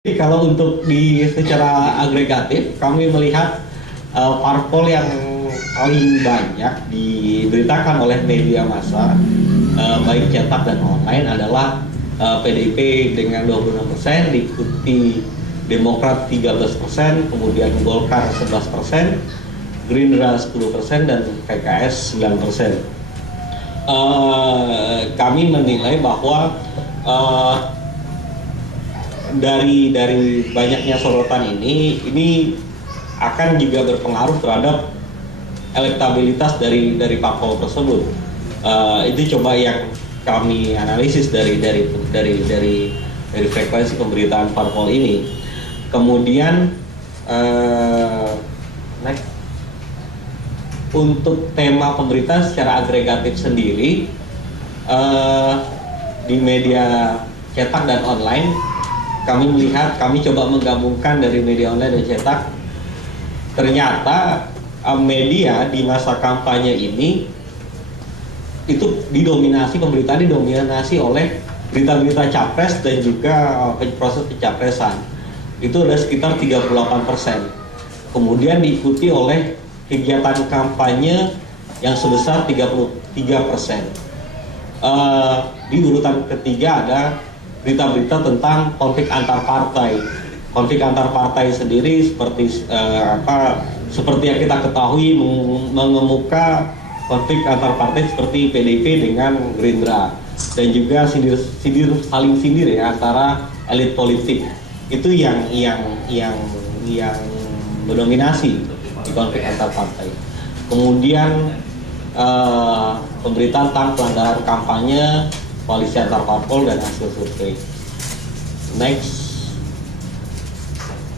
Jadi kalau untuk secara agregatif, kami melihat parpol yang paling banyak diberitakan oleh media massa, baik cetak dan online adalah PDIP dengan 26%, diikuti Demokrat 13%, kemudian Golkar 11%, Gerindra 10%, dan PKS 9%. Kami menilai bahwa dari banyaknya sorotan ini akan juga berpengaruh terhadap elektabilitas dari parpol tersebut. Itu coba yang kami analisis dari frekuensi pemberitaan parpol ini. Kemudian next, untuk tema pemberitaan secara agregatif sendiri di media cetak dan online, kami coba menggabungkan dari media online dan cetak. Ternyata media di masa kampanye ini itu pemberitaan didominasi oleh berita-berita capres dan juga proses pencapresan. Itu ada sekitar 38%. Kemudian diikuti oleh kegiatan kampanye yang sebesar 33%. Di urutan ketiga ada berita-berita tentang konflik antar partai. Konflik antar partai sendiri seperti yang kita ketahui mengemuka konflik antar partai seperti PDIP dengan Gerindra, dan juga saling sindir ya antara elit politik. Itu yang mendominasi di konflik antar partai. Kemudian pemberitaan tentang pelanggaran kampanye, koalisi antar parpol, dan hasil survei. Next,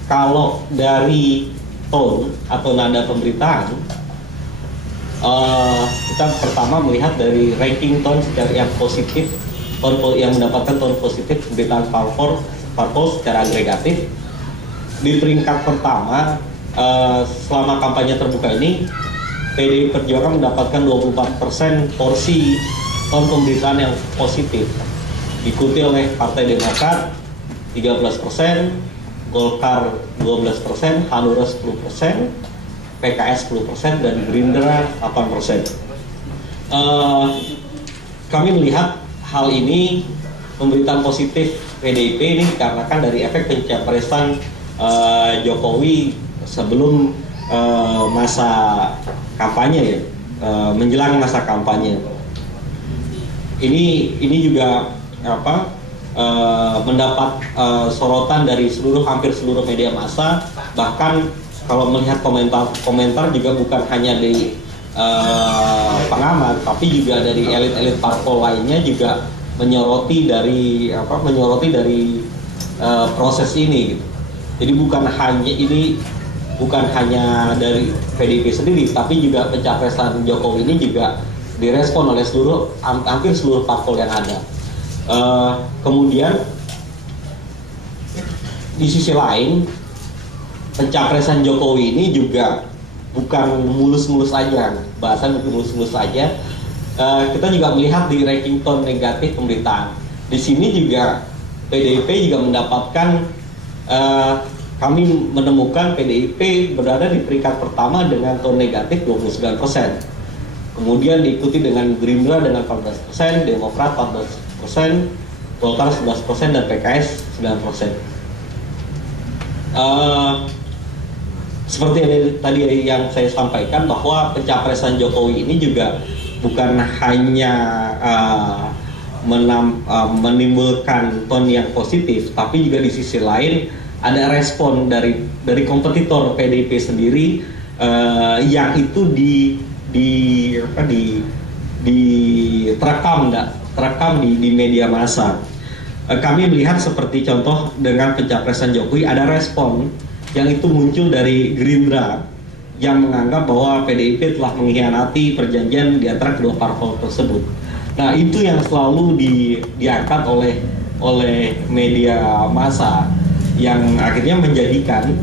kalau dari tone atau nada pemberitaan, kita pertama melihat dari ranking tone secara yang positif, yang mendapatkan tone positif pemberitaan parpol secara agregatif. Di peringkat pertama, selama kampanye terbuka ini, PDI Perjuangan mendapatkan 24% porsi tone pemberitaan yang positif, diikuti oleh Partai Demokrat 13%, Golkar 12%, Hanura 10%, PKS 10%, dan Gerindra 8%. Kami melihat hal ini, pemberitaan positif PDIP ini dikarenakan dari efek pencapresan Jokowi sebelum masa kampanye, menjelang masa kampanye. Ini juga mendapat sorotan dari hampir seluruh media massa. Bahkan kalau melihat komentar juga bukan hanya dari pengamat, tapi juga dari elit-elit parpol lainnya juga menyoroti dari proses ini gitu. Jadi bukan hanya dari PDIP sendiri, tapi juga pencapresan Jokowi ini juga direspon oleh hampir seluruh parpol yang ada. Kemudian di sisi lain, pencapresan Jokowi ini juga bukan mulus-mulus aja, bahasan mulus-mulus aja. Kita juga melihat di ranking tone negatif pemberitaan. Di sini juga PDIP juga mendapatkan, kami menemukan PDIP berada di peringkat pertama dengan tone negatif 29%. Kemudian diikuti dengan Gerindra dengan 14%, Demokrat 14%, Golkar 11%, dan PKS 9%. Seperti tadi yang saya sampaikan, bahwa pencapresan Jokowi ini juga bukan hanya menimbulkan tone yang positif, tapi juga di sisi lain ada respon dari kompetitor PDIP sendiri, yang itu terekam di media massa. Kami melihat seperti contoh dengan pencapresan Jokowi, ada respon yang itu muncul dari Gerindra yang menganggap bahwa PDIP telah mengkhianati perjanjian di antara kedua parpol tersebut. Nah, itu yang selalu diangkat oleh media massa, yang akhirnya menjadikan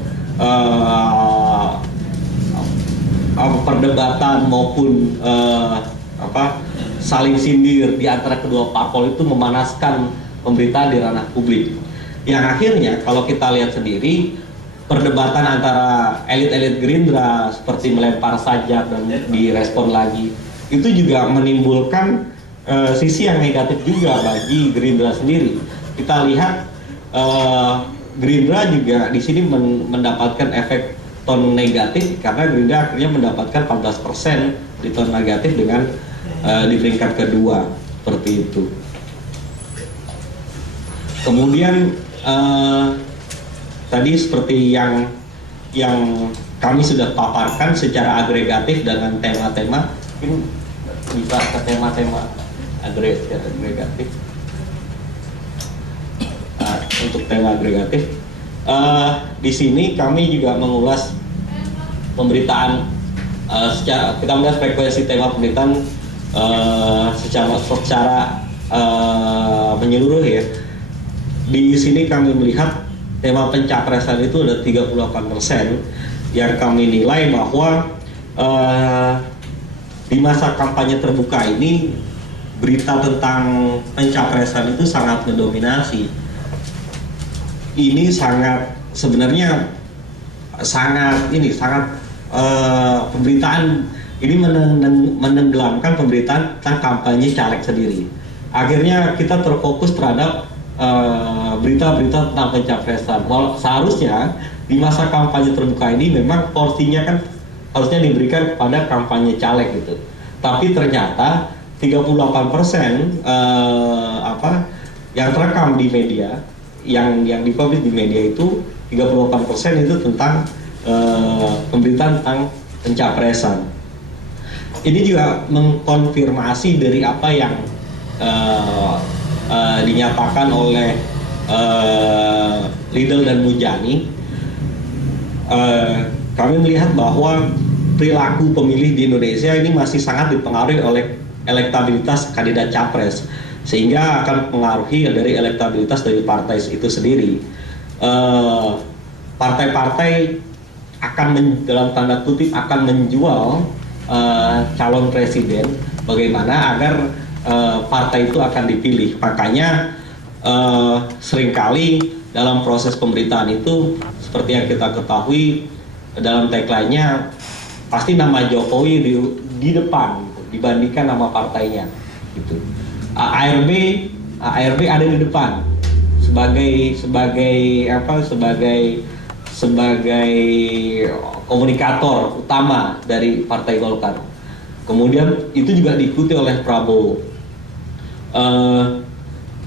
perdebatan maupun saling sindir di antara kedua parpol itu memanaskan pemberitaan di ranah publik. Yang akhirnya kalau kita lihat sendiri, perdebatan antara elit-elit Gerindra seperti melempar sajak dan direspon lagi, itu juga menimbulkan sisi yang negatif juga bagi Gerindra sendiri. Kita lihat Gerindra juga di sini mendapatkan efek tone negatif karena Gerindra akhirnya mendapatkan 14% di tone negatif dengan di peringkat kedua seperti itu. Kemudian tadi seperti yang kami sudah paparkan secara agregatif dengan tema-tema, mungkin bisa ke tema-tema agregatif. Untuk tema agregatif, di sini kami juga mengulas pemberitaan kita melihat frekuensi tema pemberitaan secara menyeluruh ya. Di sini kami melihat tema pencapresan itu ada 38% yang kami nilai bahwa di masa kampanye terbuka ini berita tentang pencapresan itu sangat mendominasi. Ini sebenarnya sangat pemberitaan ini menenggelamkan pemberitaan tentang kampanye caleg sendiri. Akhirnya kita terfokus terhadap berita-berita tentang pencapresan. Seharusnya di masa kampanye terbuka ini memang porsinya kan harusnya diberikan kepada kampanye caleg gitu. Tapi ternyata 38% yang terekam di media, yang dipublish di media itu 38% itu tentang pemberitaan tentang pencapresan. Ini juga mengkonfirmasi dari apa yang dinyatakan oleh Lidl dan Mujani. Kami melihat bahwa perilaku pemilih di Indonesia ini masih sangat dipengaruhi oleh elektabilitas kandidat capres, sehingga akan mempengaruhi dari elektabilitas dari partai itu sendiri. Partai-partai akan dalam tanda kutip akan menjual calon presiden, bagaimana agar partai itu akan dipilih. Makanya seringkali dalam proses pemberitaan itu seperti yang kita ketahui dalam tagline-nya pasti nama Jokowi di depan gitu, dibandingkan nama partainya gitu. ARB ada di depan sebagai komunikator utama dari Partai Golkar. Kemudian itu juga diikuti oleh Prabowo.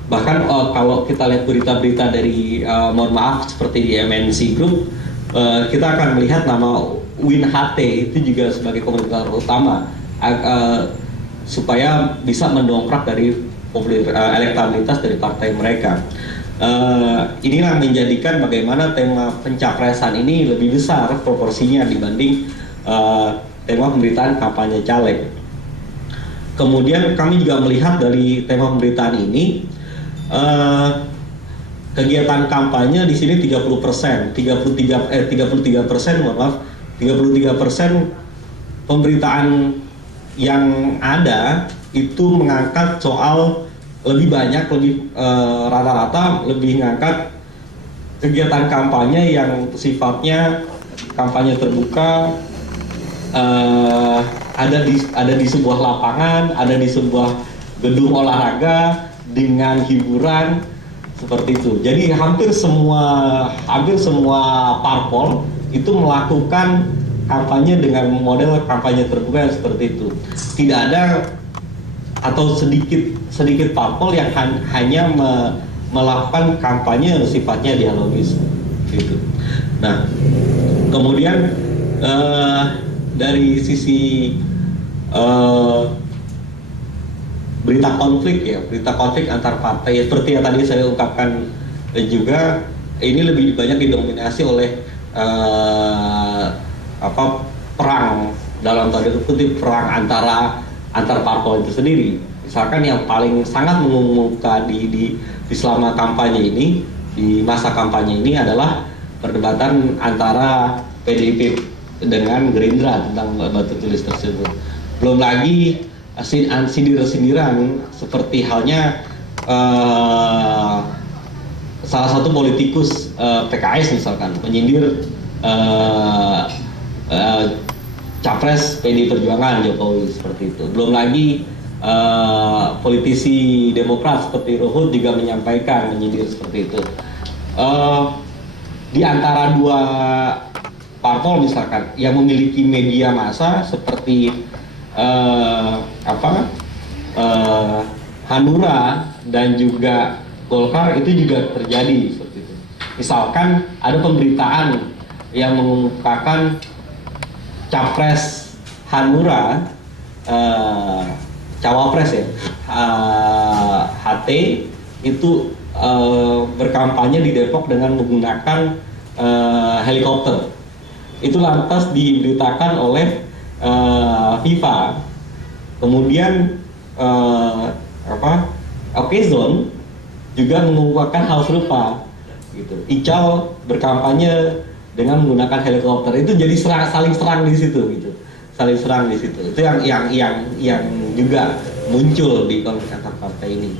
Bahkan kalau kita lihat berita-berita dari mohon maaf seperti di MNC Group, kita akan melihat nama Win HT itu juga sebagai komunikator utama supaya bisa mendongkrak dari elektabilitas dari partai mereka. Inilah menjadikan bagaimana tema pencapresan ini lebih besar proporsinya dibanding tema pemberitaan kampanye caleg. Kemudian kami juga melihat dari tema pemberitaan ini kegiatan kampanye di sini 33% pemberitaan yang ada itu mengangkat soal rata-rata lebih mengangkat kegiatan kampanye yang sifatnya kampanye terbuka, ada di sebuah lapangan, ada di sebuah gedung olahraga dengan hiburan seperti itu. Jadi hampir semua parpol itu melakukan kampanye dengan model kampanye terbuka yang seperti itu. Tidak ada atau sedikit parpol yang hanya melakukan kampanye yang sifatnya dialogis gitu. Nah, kemudian dari sisi berita konflik antar partai, seperti yang tadi saya ungkapkan juga, ini lebih banyak didominasi oleh perang dalam tanda kutip, perang antar parpol itu sendiri. Misalkan yang paling sangat mengemuka di selama kampanye ini, di masa kampanye ini adalah perdebatan antara PDIP dengan Gerindra tentang batu tulis tersebut. Belum lagi sindiran-sindiran seperti halnya salah satu politikus PKS misalkan menyindir capres PD Perjuangan Jokowi seperti itu. Belum lagi politisi Demokrat seperti Ruhut juga menyampaikan menyindir seperti itu. Di antara dua parpol misalkan yang memiliki media massa seperti Hanura dan juga Golkar itu juga terjadi seperti itu. Misalkan ada pemberitaan yang mengungkapkan capres Hanura, cawapres ya, HT itu berkampanye di Depok dengan menggunakan helikopter. Itu lantas diberitakan oleh FIFA. Kemudian Okezone juga mengungkapkan hal serupa gitu. Ical berkampanye dengan menggunakan helikopter. Itu jadi saling serang di situ gitu. Saling serang di situ. Itu yang juga muncul di konflik antar partai ini.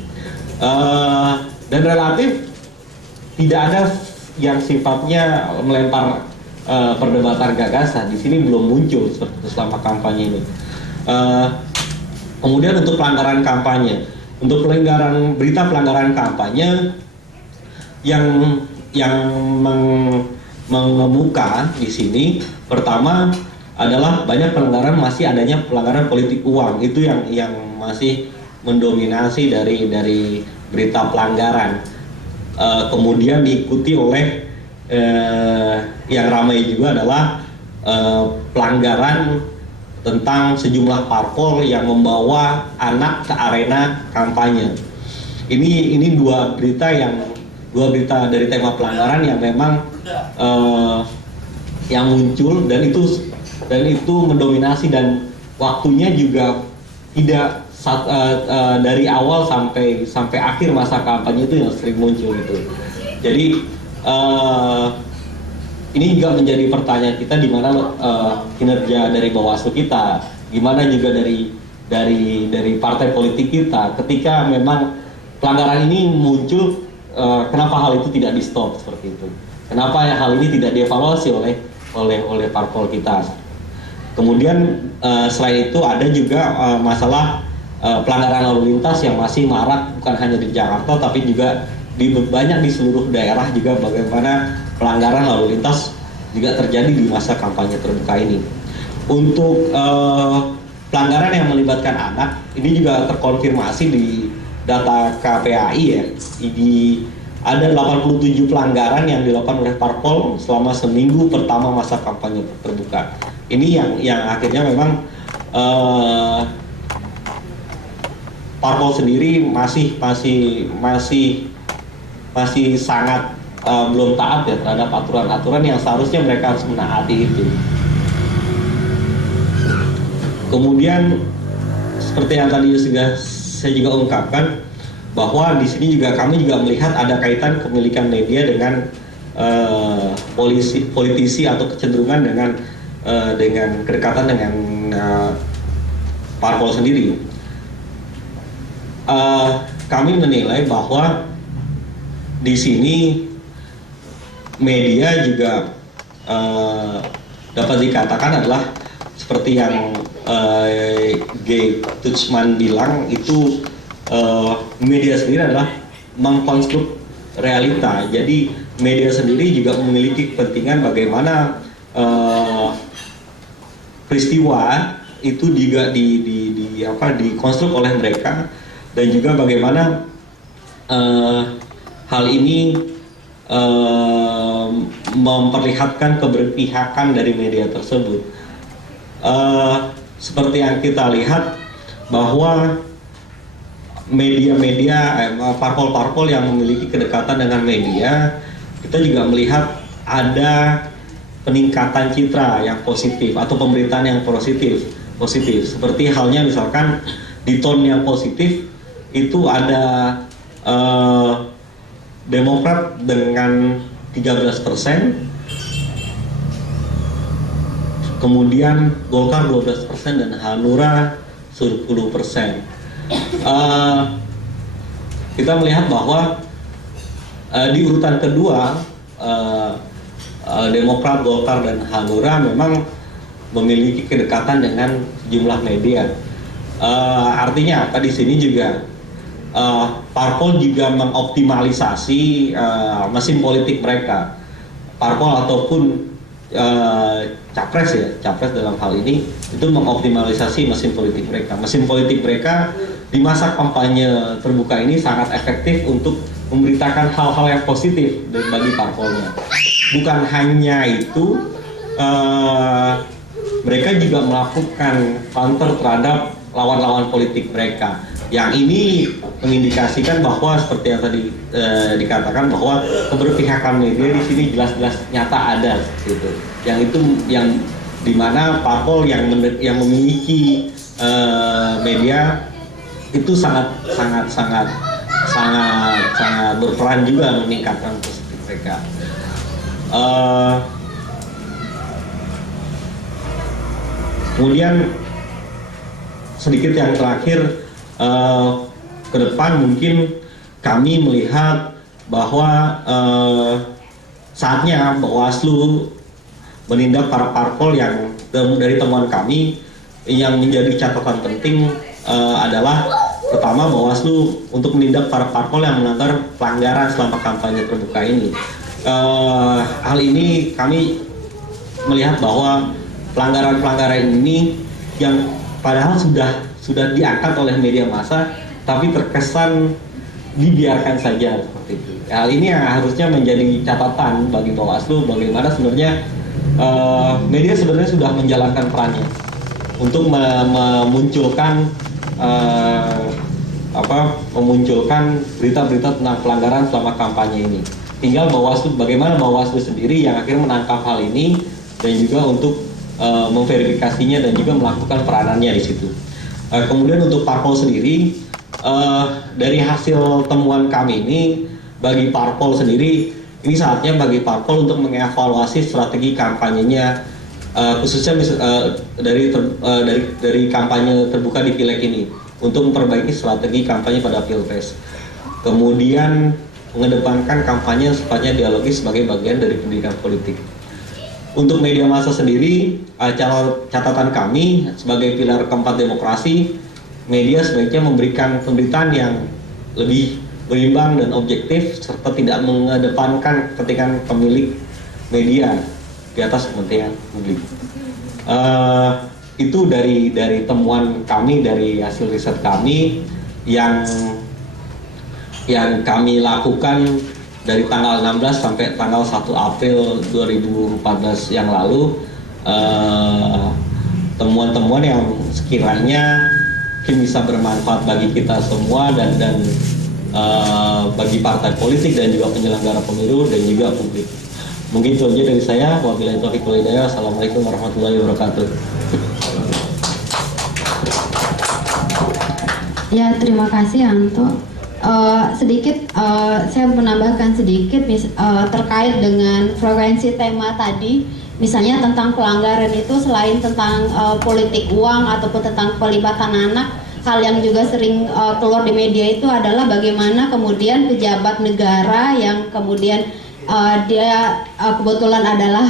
Dan relatif tidak ada yang sifatnya melempar perdebatan gagasan. Di sini belum muncul seperti itu selama kampanye ini. Kemudian untuk pelanggaran kampanye, untuk berita pelanggaran kampanye yang mengemuka di sini, pertama adalah banyak pelanggaran, masih adanya pelanggaran politik uang. Itu yang masih mendominasi dari berita pelanggaran. Kemudian diikuti oleh yang ramai juga adalah pelanggaran tentang sejumlah parpol yang membawa anak ke arena kampanye. Ini dua berita dari tema pelanggaran yang memang yang muncul dan itu mendominasi, dan waktunya juga tidak dari awal sampai akhir masa kampanye itu yang sering muncul gitu. Jadi ini juga menjadi pertanyaan kita, di mana kinerja dari Bawaslu kita, gimana juga dari partai politik kita ketika memang pelanggaran ini muncul, kenapa hal itu tidak di stop seperti itu? Kenapa hal ini tidak dievaluasi oleh parpol kita? Kemudian selain itu ada juga masalah pelanggaran lalu lintas yang masih marak, bukan hanya di Jakarta tapi juga banyak di seluruh daerah juga, bagaimana pelanggaran lalu lintas juga terjadi di masa kampanye terbuka ini. Untuk pelanggaran yang melibatkan anak, ini juga terkonfirmasi di data KPAI ya. Ada 87 pelanggaran yang dilakukan oleh parpol selama seminggu pertama masa kampanye terbuka. Ini yang akhirnya memang parpol sendiri masih sangat belum taat ya terhadap aturan-aturan yang seharusnya mereka harus menaati itu. Kemudian seperti yang tadi sudah saya juga ungkapkan, bahwa di sini juga kami juga melihat ada kaitan kepemilikan media dengan politisi atau kecenderungan dengan kedekatan dengan parpol sendiri. Kami menilai bahwa di sini media juga dapat dikatakan adalah seperti yang G. Tuchman bilang, itu media sendiri adalah mengkonstruk realita. Jadi media sendiri juga memiliki kepentingan bagaimana peristiwa itu juga dikonstruk oleh mereka, dan juga bagaimana hal ini memperlihatkan keberpihakan dari media tersebut. Seperti yang kita lihat bahwa media-media, parpol-parpol yang memiliki kedekatan dengan media, kita juga melihat ada peningkatan citra yang positif atau pemberitaan yang positif. Seperti halnya misalkan di tone yang positif itu ada Demokrat dengan 13%, kemudian Golkar 12% dan Hanura 10%. Kita melihat bahwa Di urutan kedua, Demokrat, Golkar, dan Hanura memang memiliki kedekatan dengan sejumlah media. Artinya apa di sini juga parpol juga mengoptimalisasi mesin politik mereka. Parpol ataupun capres dalam hal ini itu mengoptimalisasi mesin politik mereka. Mesin politik mereka di masa kampanye terbuka ini sangat efektif untuk memberitakan hal-hal yang positif bagi parpolnya. Bukan hanya itu, mereka juga melakukan counter terhadap lawan-lawan politik mereka. Yang ini mengindikasikan bahwa seperti yang tadi dikatakan bahwa keberpihakan media di sini jelas-jelas nyata ada gitu. Yang itu yang dimana parpol yang memiliki media itu sangat berperan juga meningkatkan positif mereka. Kemudian sedikit yang terakhir, ke depan mungkin kami melihat bahwa saatnya Bawaslu menindak para parpol yang dari temuan kami yang menjadi catatan penting adalah pertama Bawaslu untuk menindak para parpol yang melanggar pelanggaran selama kampanye terbuka ini. Hal ini kami melihat bahwa pelanggaran-pelanggaran ini yang padahal sudah diangkat oleh media massa, tapi terkesan dibiarkan saja seperti itu. Hal ini yang harusnya menjadi catatan bagi Bawaslu, bagaimana sebenarnya media sebenarnya sudah menjalankan perannya untuk memunculkan berita-berita tentang pelanggaran selama kampanye ini. Tinggal Bawaslu, bagaimana Bawaslu sendiri yang akhirnya menangkap hal ini dan juga untuk memverifikasinya dan juga melakukan peranannya di situ. Kemudian untuk parpol sendiri, dari hasil temuan kami ini, bagi parpol sendiri, ini saatnya bagi parpol untuk mengevaluasi strategi kampanyenya, khususnya dari kampanye terbuka di Pileg ini, untuk memperbaiki strategi kampanye pada Pilpres. Kemudian mengedepankan kampanye sifatnya dialogis sebagai bagian dari pendidikan politik. Untuk media massa sendiri, catatan kami sebagai pilar keempat demokrasi, media sebaiknya memberikan pemberitaan yang lebih berimbang dan objektif serta tidak mengedepankan kepentingan pemilik media di atas kepentingan publik. Itu dari temuan kami, dari hasil riset kami yang kami lakukan dari tanggal 16 sampai tanggal 1 April 2014 yang lalu. Temuan-temuan yang sekiranya mungkin bisa bermanfaat bagi kita semua dan bagi partai politik dan juga penyelenggara pemilu dan juga publik. Mungkin itu aja dari saya. Wabillahi taufiq wal hidayah. Assalamualaikum warahmatullahi wabarakatuh. Ya, terima kasih Anto. Sedikit saya menambahkan sedikit terkait dengan frekuensi tema tadi, misalnya tentang pelanggaran itu selain tentang politik uang ataupun tentang pelibatan anak, hal yang juga sering keluar di media itu adalah bagaimana kemudian pejabat negara yang kemudian dia kebetulan adalah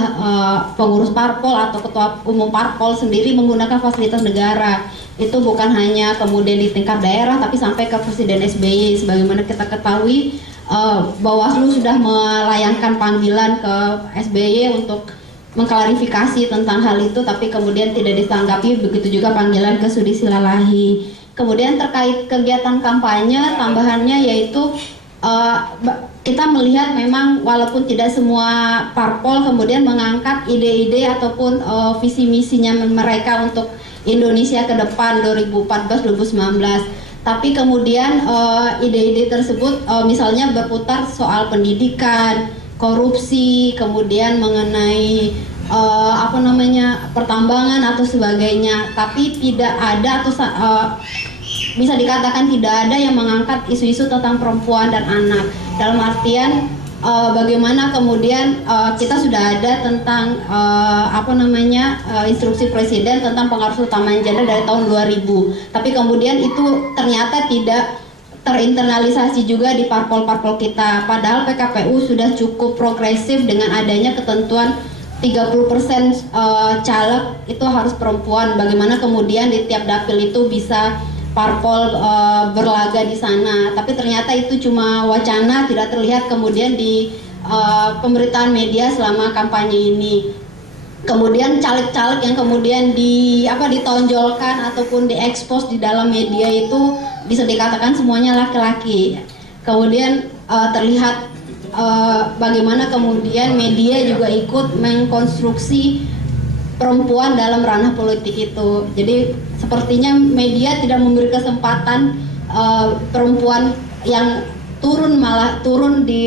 pengurus parpol atau ketua umum parpol sendiri menggunakan fasilitas negara. Itu bukan hanya kemudian di tingkat daerah tapi sampai ke Presiden SBY. Sebagaimana kita ketahui, Bawaslu sudah melayangkan panggilan ke SBY untuk mengklarifikasi tentang hal itu, tapi kemudian tidak ditanggapi. Begitu juga panggilan ke Sudi Silalahi. Kemudian terkait kegiatan kampanye, tambahannya yaitu kita melihat memang walaupun tidak semua parpol kemudian mengangkat ide-ide ataupun visi misinya mereka untuk Indonesia ke depan 2014-2019, tapi kemudian ide-ide tersebut misalnya berputar soal pendidikan, korupsi, kemudian mengenai pertambangan atau sebagainya, tapi tidak ada atau bisa dikatakan tidak ada yang mengangkat isu-isu tentang perempuan dan anak. Dalam artian bagaimana kemudian kita sudah ada tentang instruksi presiden tentang pengaruh utama gender dari tahun 2000, tapi kemudian itu ternyata tidak terinternalisasi juga di parpol-parpol kita. Padahal PKPU sudah cukup progresif dengan adanya ketentuan 30% caleg itu harus perempuan. Bagaimana kemudian di tiap dapil itu bisa parpol berlaga di sana. Tapi ternyata itu cuma wacana, tidak terlihat kemudian di pemberitaan media selama kampanye ini. Kemudian caleg-caleg yang kemudian ditonjolkan ataupun diekspos di dalam media itu bisa dikatakan semuanya laki-laki. Kemudian terlihat bagaimana kemudian media juga ikut mengkonstruksi perempuan dalam ranah politik itu. Jadi sepertinya media tidak memberi kesempatan perempuan yang turun di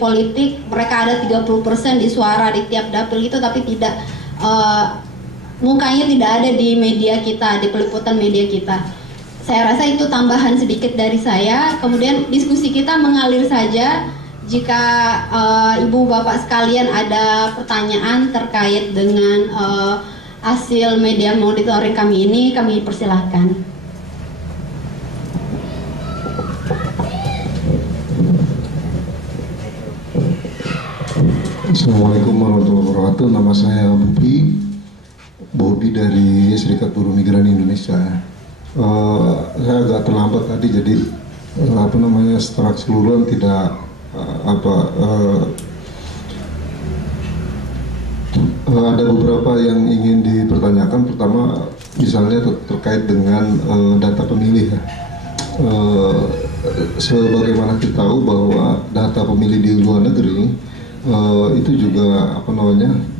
politik. Mereka ada 30% di suara di tiap dapil itu, tapi tidak mukanya tidak ada di media kita, di peliputan media kita. Saya rasa itu tambahan sedikit dari saya. Kemudian diskusi kita mengalir saja. Jika ibu bapak sekalian ada pertanyaan terkait dengan hasil media monitoring kami ini, kami persilahkan. Assalamualaikum warahmatullahi wabarakatuh. Nama saya Bobi dari Serikat Buruh Migran Indonesia. Saya agak terlambat tadi, jadi secara keseluruhan tidak ada beberapa yang ingin dipertanyakan. Pertama, misalnya terkait dengan data pemilih. Sebagaimana kita tahu bahwa data pemilih di luar negeri itu juga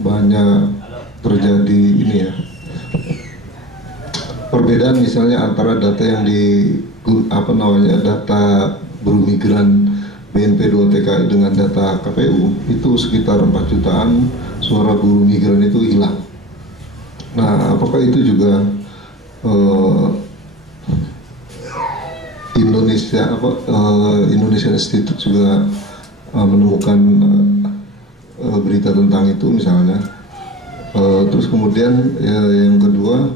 banyak terjadi perbedaan, misalnya antara data yang data buruh migran BNP 2 TKI dengan data KPU itu sekitar 4 jutaan suara buruh migran itu hilang. Nah, apakah itu juga Indonesia Institute juga menemukan berita tentang itu misalnya. Terus kemudian yang kedua,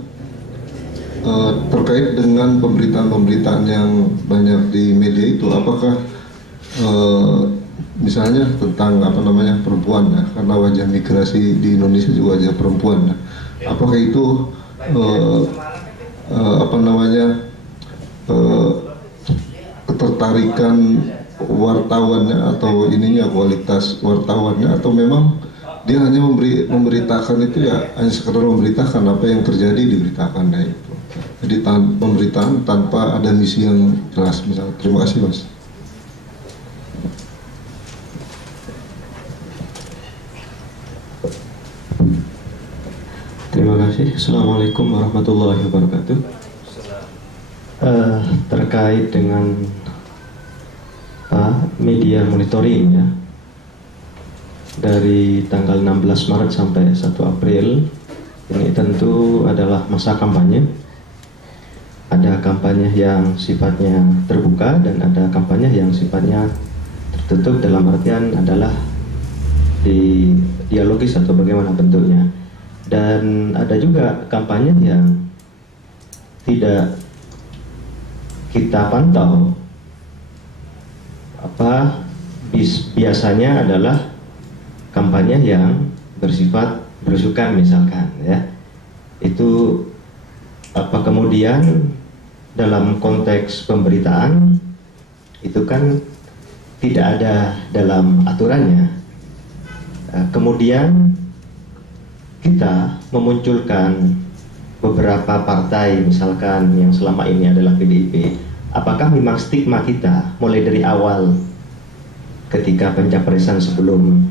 terkait dengan pemberitaan-pemberitaan yang banyak di media itu, apakah misalnya tentang perempuan ya, karena wajah migrasi di Indonesia juga wajah perempuan ya. Apakah itu ketertarikan wartawannya atau kualitas wartawannya, atau memang dia hanya memberitakan itu ya, hanya sekedar memberitakan apa yang terjadi diberitakan ya itu. Jadi pemberitaan tanpa ada misi yang jelas misalnya. Terima kasih, Mas. Terima kasih. Assalamualaikum warahmatullahi wabarakatuh. Terkait dengan media monitoring ya, dari tanggal 16 Maret sampai 1 April ini tentu adalah masa kampanye. Ada kampanye yang sifatnya terbuka dan ada kampanye yang sifatnya tertutup, dalam artian adalah di dialogis atau bagaimana bentuknya. Dan ada juga kampanye yang tidak kita pantau. Biasanya adalah kampanye yang bersifat berusukan misalkan ya. Itu kemudian dalam konteks pemberitaan itu kan tidak ada dalam aturannya. Kemudian kita memunculkan beberapa partai misalkan yang selama ini adalah PDIP. Apakah memang stigma kita mulai dari awal ketika pencapresan sebelum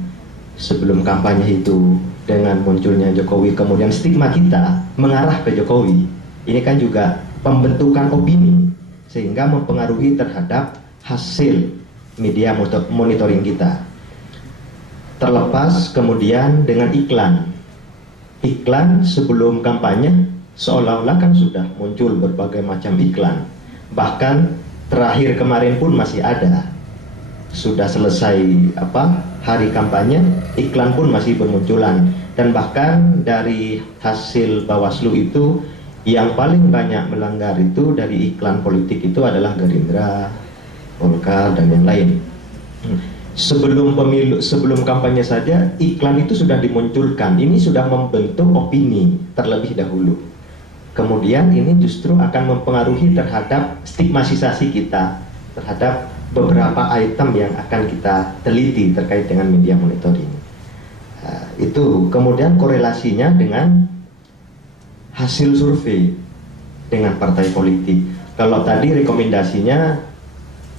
kampanye itu dengan munculnya Jokowi, kemudian stigma kita mengarah ke Jokowi. Ini kan juga pembentukan opini sehingga mempengaruhi terhadap hasil media monitoring kita. Terlepas kemudian dengan iklan sebelum kampanye seolah-olah kan sudah muncul berbagai macam iklan. Bahkan terakhir kemarin pun masih ada. Sudah selesai hari kampanye, iklan pun masih bermunculan. Dan bahkan dari hasil Bawaslu itu yang paling banyak melanggar itu dari iklan politik itu adalah Gerindra, Golkar dan yang lain. Sebelum pemilu, sebelum kampanye saja iklan itu sudah dimunculkan. Ini sudah membentuk opini terlebih dahulu. Kemudian ini justru akan mempengaruhi terhadap stigmatisasi kita terhadap beberapa item yang akan kita teliti terkait dengan media monitoring. Itu kemudian korelasinya dengan hasil survei dengan partai politik. Kalau tadi rekomendasinya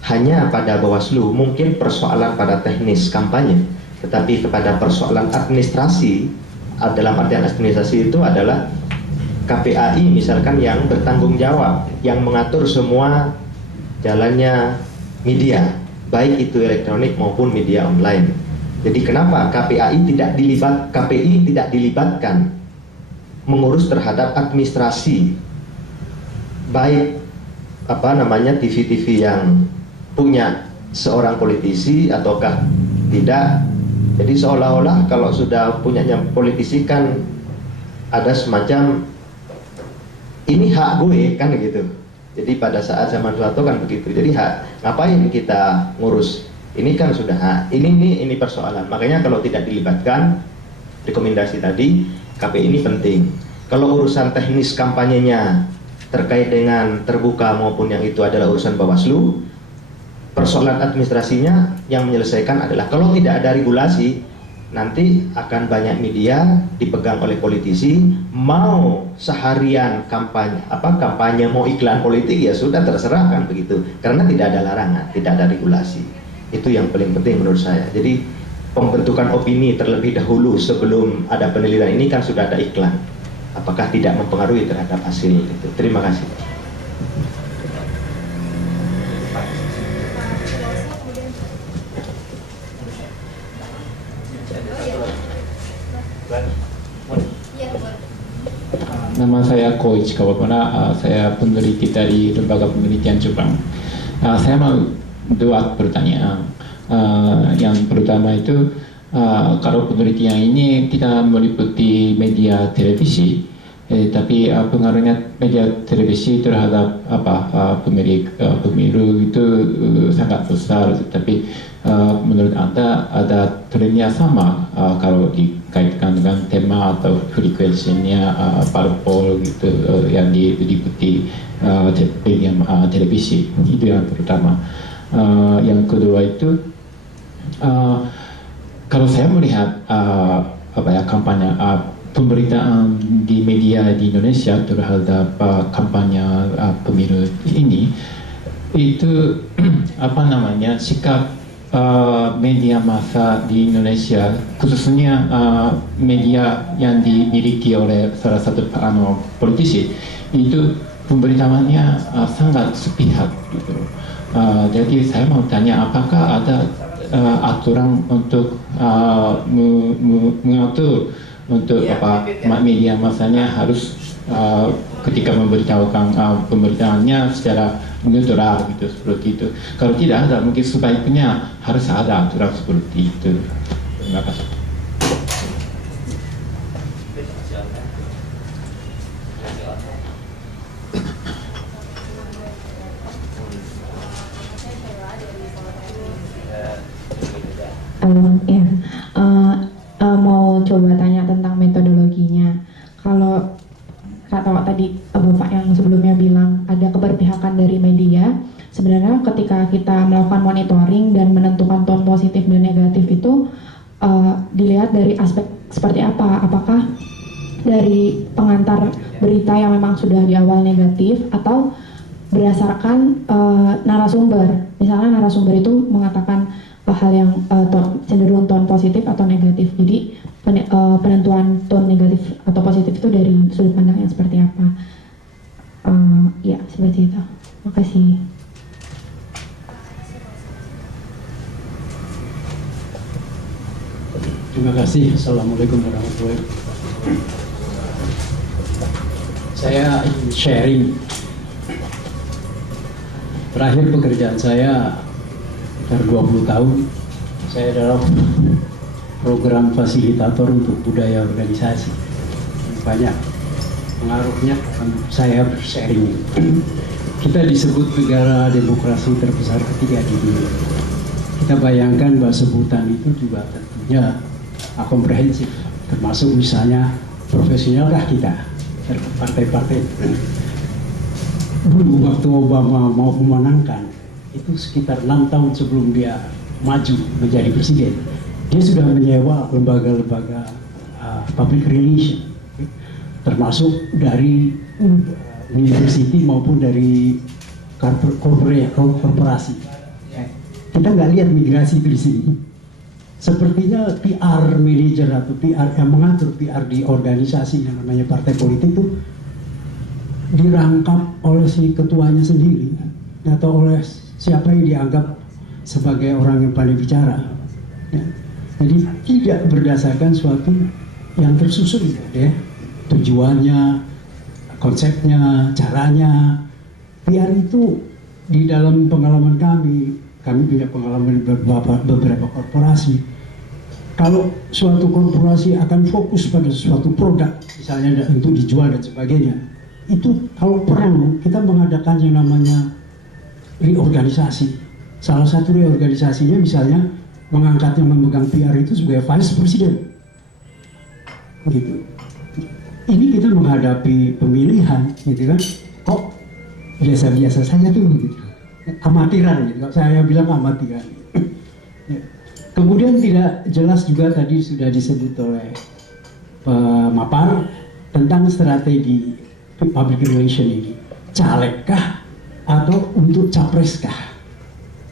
hanya pada Bawaslu, mungkin persoalan pada teknis kampanye, tetapi kepada persoalan administrasi, dalam artian administrasi itu adalah KPAI misalkan yang bertanggung jawab, yang mengatur semua jalannya media, baik itu elektronik maupun media online. Jadi kenapa KPI tidak dilibatkan mengurus terhadap administrasi, baik TV-TV yang punya seorang politisi ataukah tidak. Jadi seolah-olah kalau sudah punyanya politisi kan ada semacam ini hak gue kan gitu. Jadi pada saat zaman Soeharto kan begitu. Jadi hak, ngapain kita ngurus? Ini kan sudah hak. Ini persoalan. Makanya kalau tidak dilibatkan, rekomendasi tadi KPI ini penting. Kalau urusan teknis kampanyenya terkait dengan terbuka maupun yang itu adalah urusan Bawaslu, persoalan administrasinya yang menyelesaikan adalah kalau tidak ada regulasi, nanti akan banyak media dipegang oleh politisi, mau seharian kampanye mau iklan politik ya sudah terserah kan begitu, karena tidak ada larangan, tidak ada regulasi. Itu yang paling penting menurut saya. Jadi pembentukan opini terlebih dahulu sebelum ada penelitian ini kan sudah ada iklan. Apakah tidak mempengaruhi terhadap hasil itu? Terima kasih. Nama saya Koichi Kawabara, saya peneliti dari Lembaga Penelitian Jepang. Saya mau dua pertanyaan. Yang pertama itu, kalau penelitian ini kita meliputi media televisi, tapi pengaruhnya media televisi terhadap pemilu itu sangat besar. Tapi menurut Anda ada trennya sama kalau dikaitkan dengan tema atau frekuensinya parpol gitu yang diliputi televisi. Itu yang pertama. Yang kedua itu kalau saya melihat kampanye pemberitaan di media di Indonesia terhadap kampanye pemilu ini, itu sikap media massa di Indonesia, khususnya media yang dimiliki oleh salah satu politisi, itu pemberitaannya sangat sepihak gitu. Jadi saya mau tanya, apakah ada aturan untuk mengatur untuk media massanya harus ketika memberitahukan pemberitaannya secara neutral gitu, seperti itu. Kalau tidak ada, mungkin sebaiknya harus ada aturan seperti itu. Terima kasih. Mau coba tanya tentang metodologinya. Kalau kata tadi Bapak yang sebelumnya bilang ada keberpihakan dari media, sebenarnya ketika kita melakukan monitoring dan menentukan tone positif dan negatif itu dilihat dari aspek seperti apa? Apakah dari pengantar berita yang memang sudah di awal negatif atau berdasarkan narasumber? Misalnya narasumber itu mengatakan hal yang cenderung tone positif atau negatif. Jadi penentuan tone negatif atau positif itu dari sudut pandang yang seperti apa? Ya, seperti itu. Makasih. Terima kasih. Assalamualaikum warahmatullahi wabarakatuh. Saya ingin sharing. Terakhir pekerjaan saya 20 tahun, saya adalah program fasilitator untuk budaya organisasi. Banyak pengaruhnya saya sharing. Kita disebut negara demokrasi terbesar ketiga di dunia. Kita bayangkan bahwa sebutan itu juga tentunya komprehensif, termasuk misalnya profesionalkah kita, partai-partai. Dulu waktu Obama mau memenangkan, itu sekitar 6 tahun sebelum dia maju menjadi presiden, dia sudah menyewa lembaga-lembaga public relation, termasuk dari university maupun dari korporasi. Kita nggak lihat migrasi itu di sini. Sepertinya PR manager atau PR yang mengatur PR di organisasi yang namanya partai politik itu dirangkap oleh si ketuanya sendiri atau oleh siapa yang dianggap sebagai orang yang paling bicara. Ya. Jadi tidak berdasarkan suatu yang tersusun, ya, tujuannya, konsepnya, caranya. PR itu di dalam pengalaman kami punya pengalaman beberapa korporasi. Kalau suatu korporasi akan fokus pada suatu produk, misalnya untuk dijual dan sebagainya, itu kalau perlu kita mengadakan yang namanya reorganisasi. Salah satu reorganisasinya misalnya mengangkat yang memegang PR itu sebagai vice president. Gitu. Ini kita menghadapi pemilihan, gitu kan? Kok biasa-biasa saja tuh, gitu. Amatiran, gitu. Saya bilang amatiran. Ya. Kemudian tidak jelas juga tadi sudah disebut oleh pemapar tentang strategi public relation ini. Calekkah atau untuk capreskah?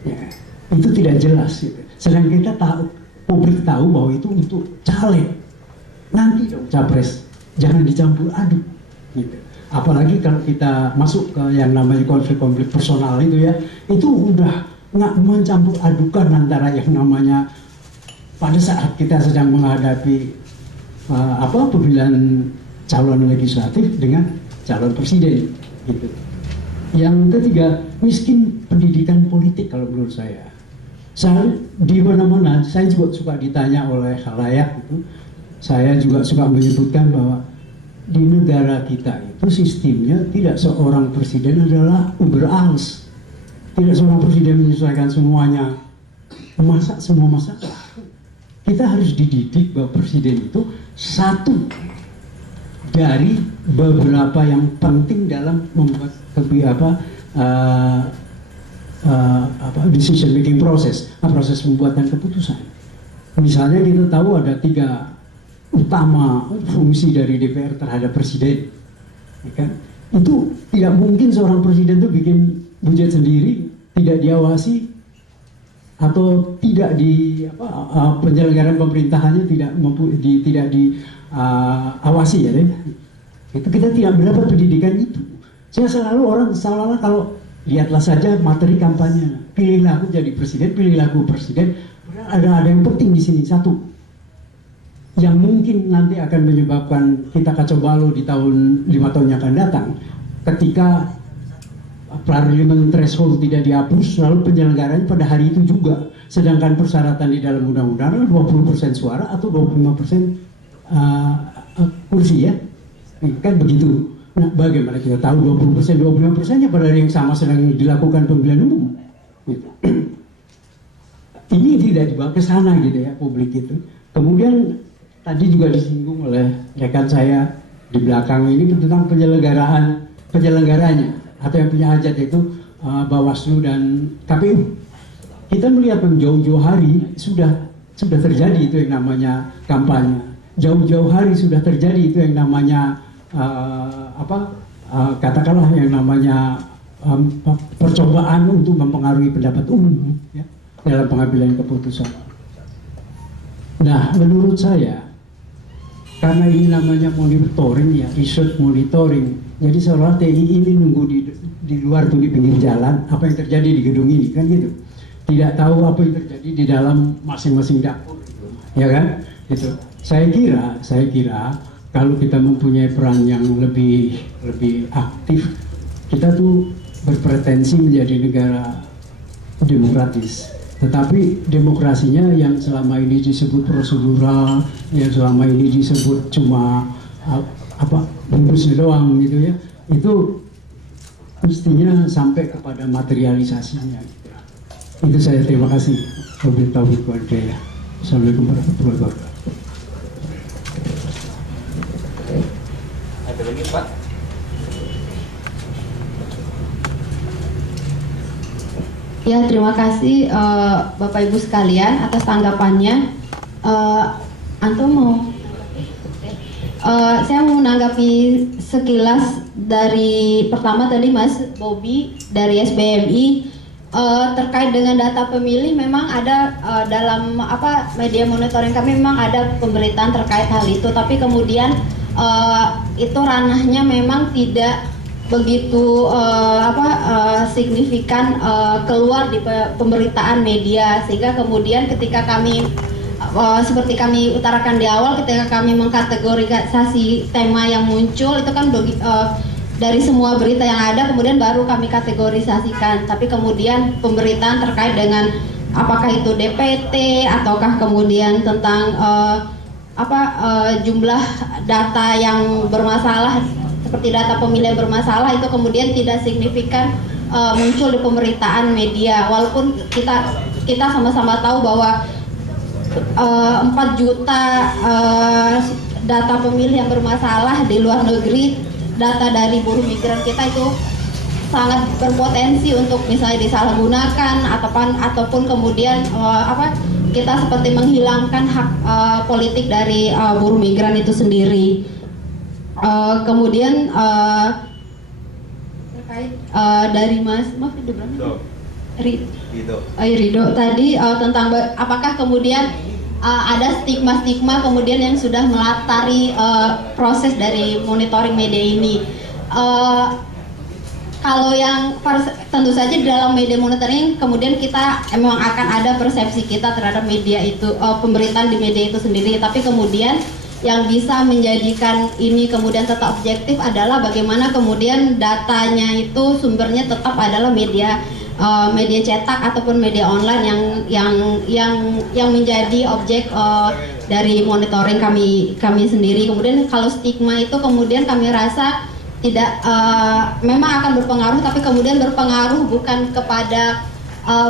Ya, itu tidak jelas. Gitu. Sedang kita tahu, publik tahu bahwa itu untuk caleg. Nanti dong capres, jangan dicampur aduk. Gitu. Apalagi kalau kita masuk ke yang namanya konflik-konflik personal itu ya, itu udah nggak mencampur adukan antara yang namanya pada saat kita sedang menghadapi pemilihan calon legislatif dengan calon presiden. Gitu. Yang ketiga, miskin pendidikan politik kalau menurut saya. Saya di mana-mana, saya juga suka ditanya oleh khalayak itu. Saya juga suka menyebutkan bahwa di negara kita itu sistemnya tidak seorang presiden adalah uber alles. Tidak seorang presiden menyelesaikan semuanya, memasak semua masalah. Kita harus dididik bahwa presiden itu satu dari beberapa yang penting dalam membuat decision making proses pembuatan keputusan. Misalnya kita tahu ada 3 utama fungsi dari DPR terhadap presiden, ya kan? Itu tidak mungkin seorang presiden itu bikin budget sendiri, tidak diawasi atau tidak di penyelenggaraan pemerintahannya tidak diawasi, ya deh. Itu kita tidak mendapat pendidikan itu. Saya selalu orang salah kalau lihatlah saja materi kampanye, pilihlah aku jadi presiden, pilihlah aku presiden. Ada yang penting di sini, satu yang mungkin nanti akan menyebabkan kita kacau balau di tahun 5 tahun yang akan datang, ketika parliament threshold tidak dihapus, lalu penyelenggaranya pada hari itu juga, sedangkan persyaratan di dalam undang-undang 20% suara atau 25% kursi, ya kan begitu. Nah, bagaimana kita tahu 20%, 25%-nya pada hari yang sama sedang dilakukan pemilihan umum? Gitu. Ini tidak dibawa ke sana gitu ya, publik itu. Kemudian tadi juga disinggung oleh rekan saya di belakang ini tentang penyelenggaranya atau yang punya hajat itu Bawaslu dan KPU. Kita melihat jauh-jauh hari sudah terjadi itu yang namanya kampanye. Jauh-jauh hari sudah terjadi itu yang namanya katakanlah yang namanya percobaan untuk mempengaruhi pendapat umum, ya, dalam pengambilan keputusan. Nah, menurut saya karena ini namanya monitoring, ya, research monitoring, jadi seolah TI ini nunggu di luar tuh di pinggir jalan apa yang terjadi di gedung ini, kan gitu. Tidak tahu apa yang terjadi di dalam masing-masing dapur, ya kan? Gitu. Saya kira kalau kita mempunyai peran yang lebih aktif, kita tuh berpretensi menjadi negara demokratis. Tetapi demokrasinya yang selama ini disebut prosedural, yang selama ini disebut cuma apa bungkusnya doang gitu ya, itu mestinya sampai kepada materialisasinya gitu. Itu saya terima kasih. Wabillahi taufiq wal hidayah. Assalamualaikum warahmatullahi wabarakatuh. Ada lagi Pak? Ya, terima kasih Bapak Ibu sekalian atas tanggapannya. Antum mau? Saya mau menanggapi sekilas dari pertama tadi Mas Bobi dari SBMI terkait dengan data pemilih. Memang ada dalam media monitoring kami memang ada pemberitaan terkait hal itu, tapi kemudian itu ranahnya memang tidak begitu signifikan keluar di pemberitaan media, sehingga kemudian ketika kami seperti kami utarakan di awal, ketika kami mengkategorisasi tema yang muncul itu kan dari semua berita yang ada kemudian baru kami kategorisasikan, tapi kemudian pemberitaan terkait dengan apakah itu DPT ataukah kemudian tentang jumlah data yang bermasalah seperti data pemilih yang bermasalah itu kemudian tidak signifikan muncul di pemberitaan media, walaupun kita sama-sama tahu bahwa 4 juta data pemilih yang bermasalah di luar negeri, data dari buruh migran kita itu sangat berpotensi untuk misalnya disalahgunakan ataupun kemudian kita seperti menghilangkan hak politik dari buruh migran itu sendiri. Kemudian terkait dari Mas Ridho tadi tentang apakah kemudian ada stigma-stigma kemudian yang sudah melatari proses dari monitoring media ini. Kalau yang tentu saja di dalam media monitoring kemudian kita memang akan ada persepsi kita terhadap media itu, pemberitaan di media itu sendiri, tapi kemudian yang bisa menjadikan ini kemudian tetap objektif adalah bagaimana kemudian datanya itu sumbernya tetap adalah media cetak ataupun media online yang menjadi objek dari monitoring kami sendiri. Kemudian kalau stigma itu kemudian kami rasa tidak memang akan berpengaruh, tapi kemudian berpengaruh bukan kepada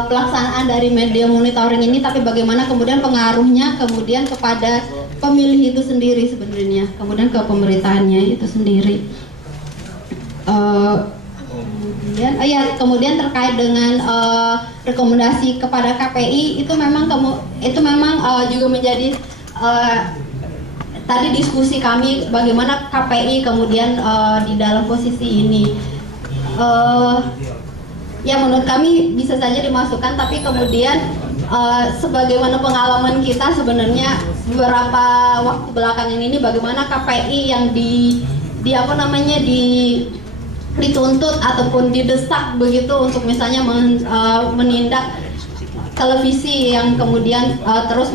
pelaksanaan dari media monitoring ini, tapi bagaimana kemudian pengaruhnya kemudian kepada pemilih itu sendiri sebenarnya, kemudian ke pemberitaannya itu sendiri. Kemudian terkait dengan rekomendasi kepada KPI itu memang juga menjadi tadi diskusi kami bagaimana KPI kemudian di dalam posisi ini. Ya menurut kami bisa saja dimasukkan, tapi kemudian sebagaimana pengalaman kita sebenarnya beberapa waktu belakangan ini bagaimana KPI yang dituntut ataupun didesak begitu untuk misalnya menindak televisi yang kemudian terus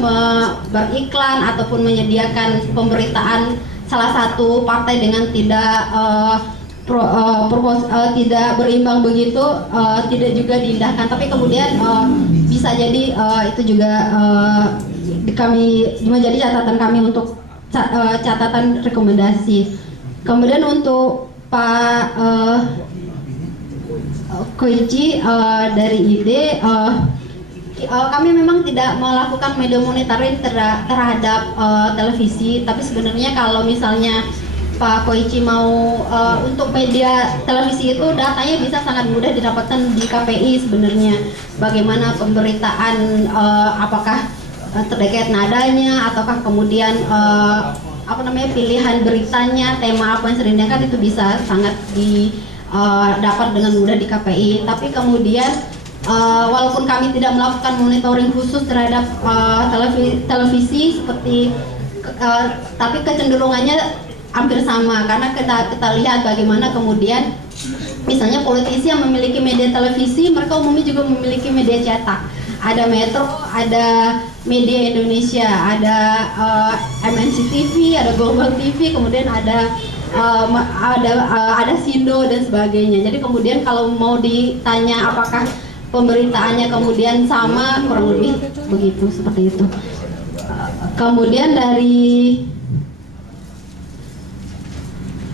beriklan ataupun menyediakan pemberitaan salah satu partai dengan tidak berimbang begitu, tidak juga diindahkan, tapi kemudian bisa jadi itu juga kami menjadi catatan kami untuk catatan rekomendasi. Kemudian untuk Pak Koichi dari ID, kami memang tidak melakukan media monitoring terhadap televisi, tapi sebenarnya kalau misalnya Pak Koichi mau untuk media televisi itu datanya bisa sangat mudah didapatkan di KPI sebenarnya. Bagaimana pemberitaan, apakah terdekat nadanya ataukah kemudian pilihan beritanya, tema apa yang sering diangkat itu bisa sangat didapat dengan mudah di KPI. Tapi kemudian walaupun kami tidak melakukan monitoring khusus terhadap televisi seperti tapi kecenderungannya hampir sama, karena kita lihat bagaimana kemudian misalnya politisi yang memiliki media televisi, mereka umumnya juga memiliki media cetak. Ada Metro, ada Media Indonesia, ada MNC TV, ada Global TV, kemudian ada Sindo dan sebagainya. Jadi kemudian kalau mau ditanya apakah pemberitaannya kemudian sama, kurang lebih begitu, seperti itu. Kemudian dari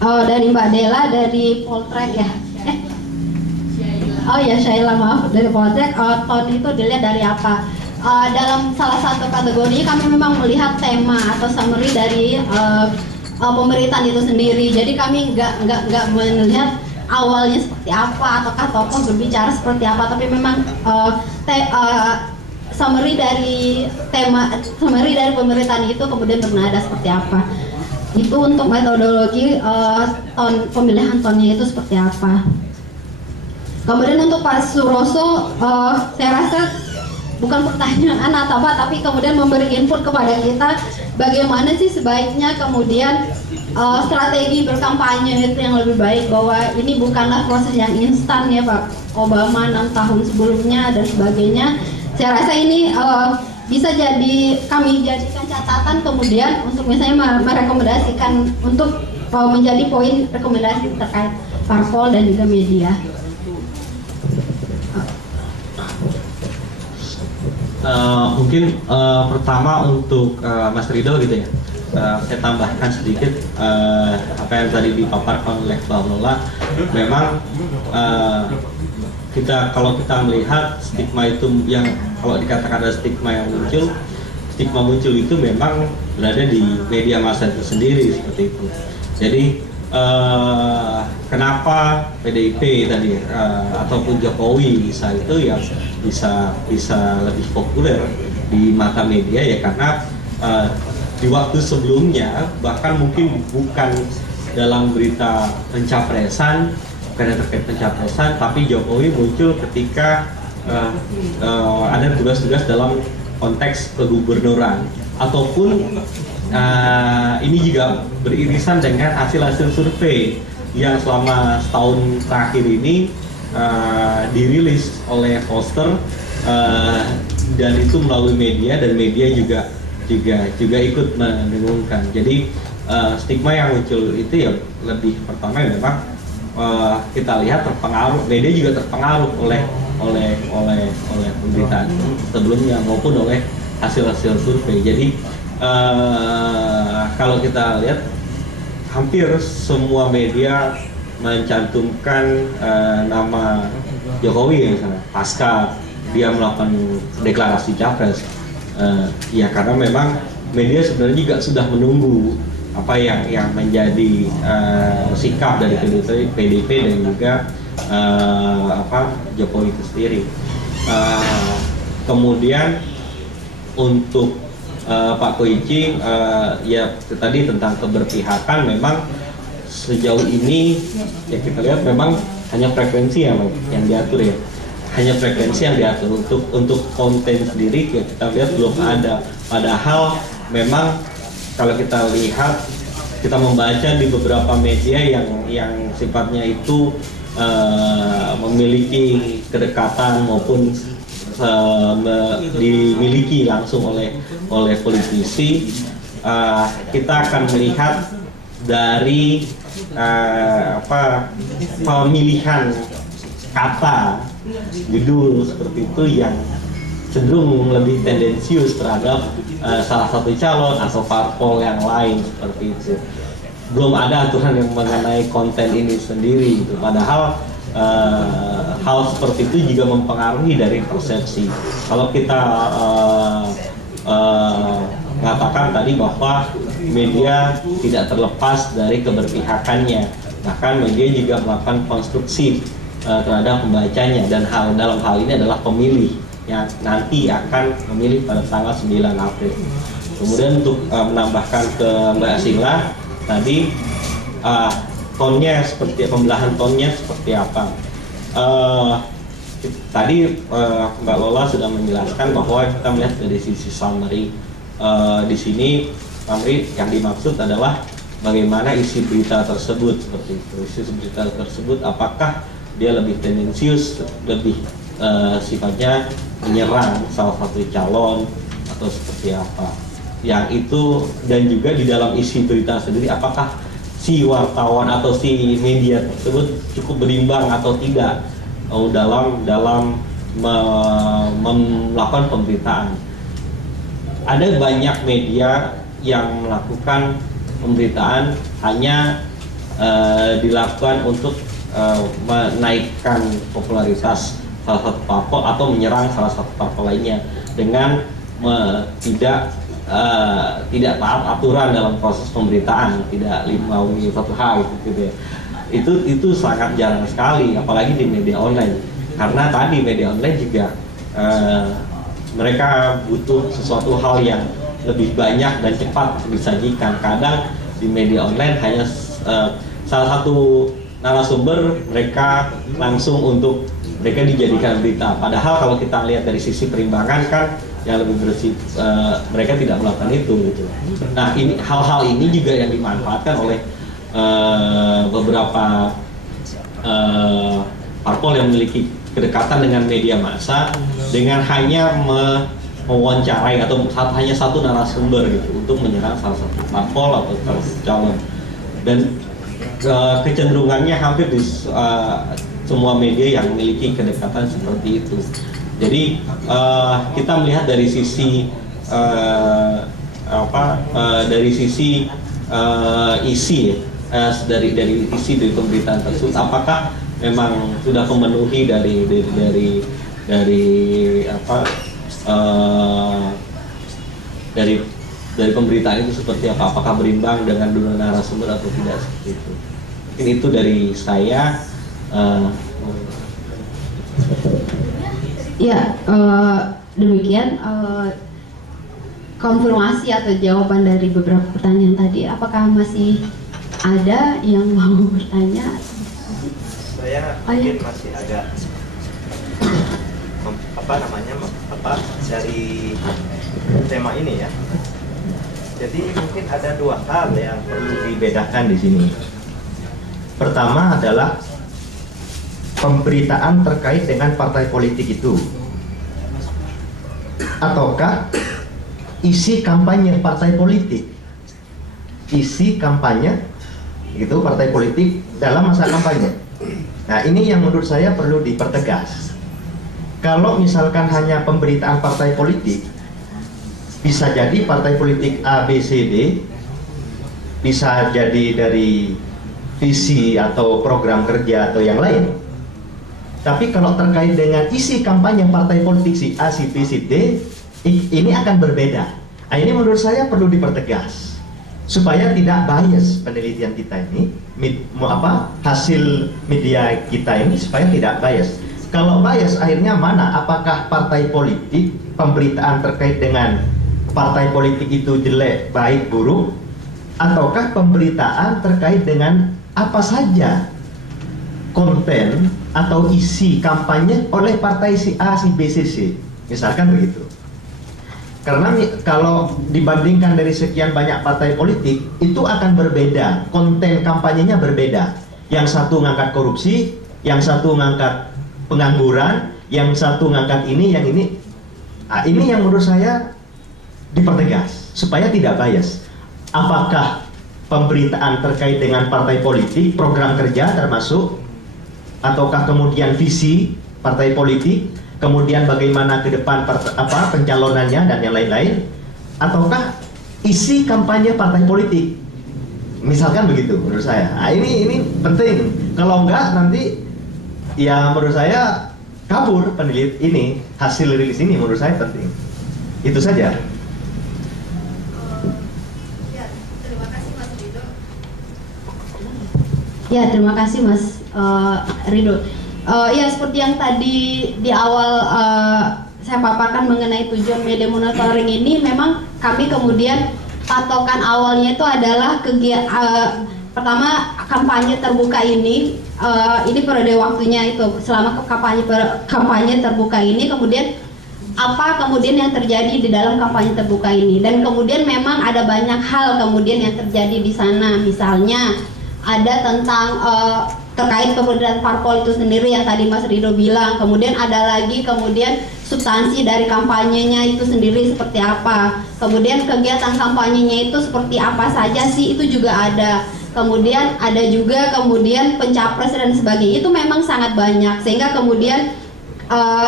dari Mbak Dela dari Poltrek ya. Oh ya, Syaila, maaf, dari Poltrek. Tone itu dilihat dari apa? Dalam salah satu kategori kami memang melihat tema atau summary dari pemberitaan itu sendiri. Jadi kami nggak melihat awalnya seperti apa ataukah tokoh berbicara seperti apa, tapi memang summary dari pemberitaan itu kemudian bernada seperti apa. Itu untuk metodologi pemilihan tonnya itu seperti apa. Kemudian untuk Pak Suroso, saya rasa bukan pertanyaan atau apa, tapi kemudian memberi input kepada kita bagaimana sih sebaiknya kemudian strategi berkampanye itu yang lebih baik, bahwa ini bukanlah proses yang instan ya Pak Obama 6 tahun sebelumnya dan sebagainya. Saya rasa ini bisa jadi kami jadikan catatan kemudian untuk misalnya merekomendasikan untuk menjadi poin rekomendasi terkait parpol dan juga media. Mungkin pertama untuk Mas Ridho gitu ya, saya tambahkan sedikit apa yang tadi dipaparkan oleh Mbak Lola. Memang kalau kita melihat stigma itu, yang kalau dikatakan ada stigma yang muncul itu memang berada di media massa itu sendiri seperti itu. Jadi kenapa PDIP tadi ataupun Jokowi bisa lebih populer di mata media ya karena di waktu sebelumnya, bahkan mungkin bukan dalam berita pencapresan, bukan yang terkait pencapresan, tapi Jokowi muncul ketika ada tugas-tugas dalam konteks kegubernuran ataupun ini juga beririsan dengan hasil-hasil survei yang selama setahun terakhir ini dirilis oleh Foster dan itu melalui media, dan media juga ikut mendengungkan. Jadi stigma yang muncul itu ya lebih pertama memang kita lihat terpengaruh, media juga terpengaruh oleh pemberitaan sebelumnya maupun oleh hasil-hasil survei. Jadi kalau kita lihat hampir semua media mencantumkan nama Jokowi misalnya pasca dia melakukan deklarasi capres, ya karena memang media sebenarnya juga sudah menunggu apa yang menjadi sikap dari PDIP dan juga Jokowi itu sendiri. Kemudian untuk Pak Koichi, ya tadi tentang keberpihakan, memang sejauh ini ya kita lihat memang hanya frekuensi yang diatur ya, hanya frekuensi yang diatur. Untuk konten sendiri ya kita lihat belum ada. Padahal memang kalau kita lihat, kita membaca di beberapa media yang sifatnya itu memiliki kedekatan maupun dimiliki langsung oleh politisi, kita akan melihat dari pemilihan kata judul seperti itu yang cenderung lebih tendensius terhadap salah satu calon atau parpol yang lain seperti itu. Belum ada aturan yang mengenai konten ini sendiri gitu. Padahal hal seperti itu juga mempengaruhi dari persepsi. Kalau kita mengatakan tadi bahwa media tidak terlepas dari keberpihakannya, bahkan media juga melakukan konstruksi terhadap pembacanya, dan dalam hal ini adalah pemilih yang nanti akan memilih pada tanggal 9 April. Kemudian untuk menambahkan ke Mbak Sila tadi, tonnya seperti, pembelahan tonnya seperti apa? Tadi Mbak Lola sudah menjelaskan bahwa kita melihat dari sisi summary. Di sini summary yang dimaksud adalah bagaimana isi berita tersebut seperti itu. Isi berita tersebut apakah dia lebih tendensius, lebih sifatnya menyerang salah satu calon atau seperti apa? Yang itu, dan juga di dalam isi berita sendiri apakah si wartawan atau si media tersebut cukup berimbang atau tidak dalam melakukan pemberitaan. Ada banyak media yang melakukan pemberitaan hanya dilakukan untuk menaikkan popularitas salah satu parpol atau menyerang salah satu parpol lainnya dengan tidak taat aturan dalam proses pemberitaan, tidak 5W1H gitu ya. Itu sangat jarang sekali, apalagi di media online, karena tadi media online juga mereka butuh sesuatu hal yang lebih banyak dan cepat disajikan. Kadang di media online hanya salah satu narasumber mereka langsung untuk mereka dijadikan berita. Padahal kalau kita lihat dari sisi perimbangan kan yang lebih bersih, mereka tidak melakukan itu gitu. Nah, ini hal-hal ini juga yang dimanfaatkan oleh beberapa parpol yang memiliki kedekatan dengan media massa dengan hanya mewawancarai atau hanya satu narasumber gitu untuk menyerang salah satu parpol atau salah satu calon. Dan kecenderungannya hampir di semua media yang memiliki kedekatan seperti itu. Jadi kita melihat dari sisi dari sisi isi dari isi dari pemberitaan tersebut, apakah memang sudah memenuhi dari pemberitaan itu seperti apa? Apakah berimbang dengan dua narasumber atau tidak seperti itu? Mungkin itu dari saya. Ya, demikian konfirmasi atau jawaban dari beberapa pertanyaan tadi. Apakah masih ada yang mau bertanya? Saya mungkin masih agak dari tema ini ya. Jadi mungkin ada dua hal yang perlu dibedakan di sini. Pertama adalah pemberitaan terkait dengan partai politik itu, ataukah isi kampanye partai politik, isi kampanye itu partai politik dalam masa kampanye. Nah, ini yang menurut saya perlu dipertegas. Kalau misalkan hanya pemberitaan partai politik, bisa jadi partai politik A, B, C, D, bisa jadi dari visi atau program kerja atau yang lain. Tapi kalau terkait dengan isi kampanye partai politik si A, si B, si D, ini akan berbeda. Nah, ini menurut saya perlu dipertegas supaya tidak bias penelitian kita ini, hasil media kita ini supaya tidak bias. Kalau bias akhirnya mana? Apakah partai politik, pemberitaan terkait dengan partai politik itu jelek, baik, buruk, ataukah pemberitaan terkait dengan apa saja konten atau isi kampanye oleh partai si A, si B, si C, misalkan begitu. Karena kalau dibandingkan dari sekian banyak partai politik, itu akan berbeda, konten kampanyenya berbeda. Yang satu ngangkat korupsi, yang satu ngangkat pengangguran, yang satu ngangkat ini, yang ini. Nah, ini yang menurut saya dipertegas supaya tidak bias. Apakah pemberitaan terkait dengan partai politik, program kerja termasuk, ataukah kemudian visi partai politik, kemudian bagaimana ke depan pencalonannya dan yang lain-lain, ataukah isi kampanye partai politik, misalkan begitu menurut saya. Nah, ini penting. Kalau enggak nanti ya menurut saya kabur penelitian ini, hasil rilis ini menurut saya penting. Itu saja. Ya, terima kasih Mas Ridho. Ya, seperti yang tadi di awal saya paparkan mengenai tujuan media monitoring ini, memang kami kemudian patokan awalnya itu adalah pertama kampanye terbuka ini periode waktunya itu selama kampanye terbuka ini, kemudian apa kemudian yang terjadi di dalam kampanye terbuka ini, dan kemudian memang ada banyak hal kemudian yang terjadi di sana. Misalnya ada tentang terkait kemudian parpol itu sendiri yang tadi Mas Ridho bilang, kemudian ada lagi kemudian substansi dari kampanyenya itu sendiri seperti apa, kemudian kegiatan kampanyenya itu seperti apa saja sih, itu juga ada. Kemudian ada juga kemudian pencapres dan sebagainya, itu memang sangat banyak, sehingga kemudian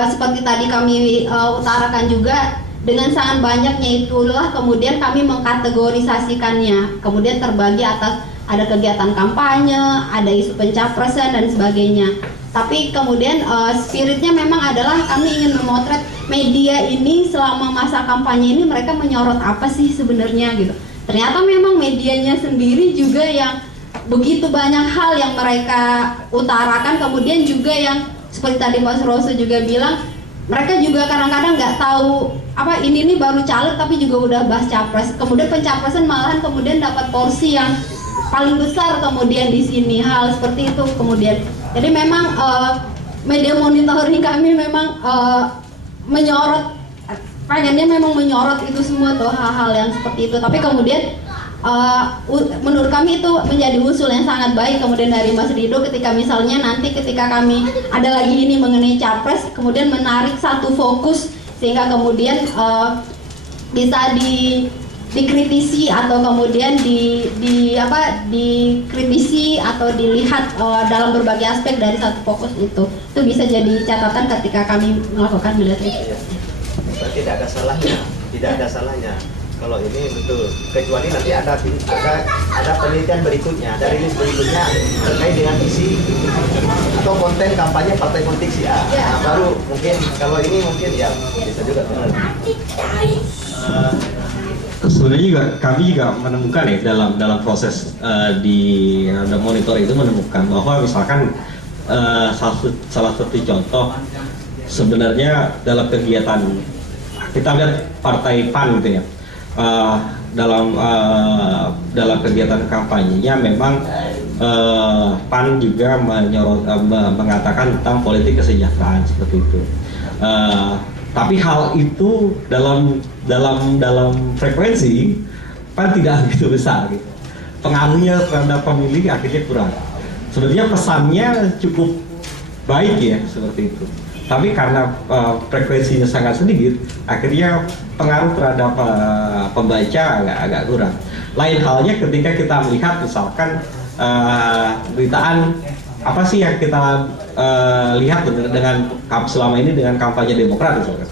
seperti tadi kami utarakan juga, dengan sangat banyaknya itulah kemudian kami mengkategorisasikannya, kemudian terbagi atas ada kegiatan kampanye, ada isu pencapresan dan sebagainya. Tapi kemudian spiritnya memang adalah kami ingin memotret media ini selama masa kampanye ini mereka menyorot apa sih sebenarnya gitu. Ternyata memang medianya sendiri juga yang begitu banyak hal yang mereka utarakan, kemudian juga yang seperti tadi Mas Rosso juga bilang, mereka juga kadang-kadang nggak tahu apa ini nih baru caleg tapi juga udah bahas capres. Kemudian pencapresan malahan kemudian dapat porsi yang paling besar kemudian di sini, hal seperti itu kemudian. Jadi memang media monitoring kami memang menyorot, pengennya memang menyorot itu semua tuh hal-hal yang seperti itu. Tapi kemudian menurut kami itu menjadi usul yang sangat baik kemudian dari Mas Rido ketika misalnya nanti ketika kami ada lagi ini mengenai capres, kemudian menarik satu fokus sehingga kemudian bisa dikritisi atau kemudian dikritisi atau dilihat dalam berbagai aspek dari satu fokus itu bisa jadi catatan ketika kami melakukan bilet review. Tidak ada salahnya kalau ini betul, kecuali nanti ada penelitian berikutnya, ada rilis berikutnya terkait dengan isi atau konten kampanye partai politik si A. Nah, baru mungkin kalau ini mungkin ya bisa juga benar. Sebenarnya juga kami juga menemukan ya dalam proses di monitor itu menemukan bahwa misalkan salah satu contoh sebenarnya dalam kegiatan kita lihat partai PAN gitu ya, dalam kegiatan kampanyenya memang PAN juga mengatakan tentang politik kesejahteraan seperti itu. Tapi hal itu dalam frekuensi PAN tidak begitu besar gitu. Pengaruhnya terhadap pemilih akhirnya kurang. Sebenarnya pesannya cukup baik ya seperti itu. Tapi karena frekuensinya sangat sedikit, akhirnya pengaruh terhadap pembaca agak kurang. Lain halnya ketika kita melihat misalkan beritaan apa sih yang kita lihat dengan selama ini dengan kampanye Demokrat misalkan.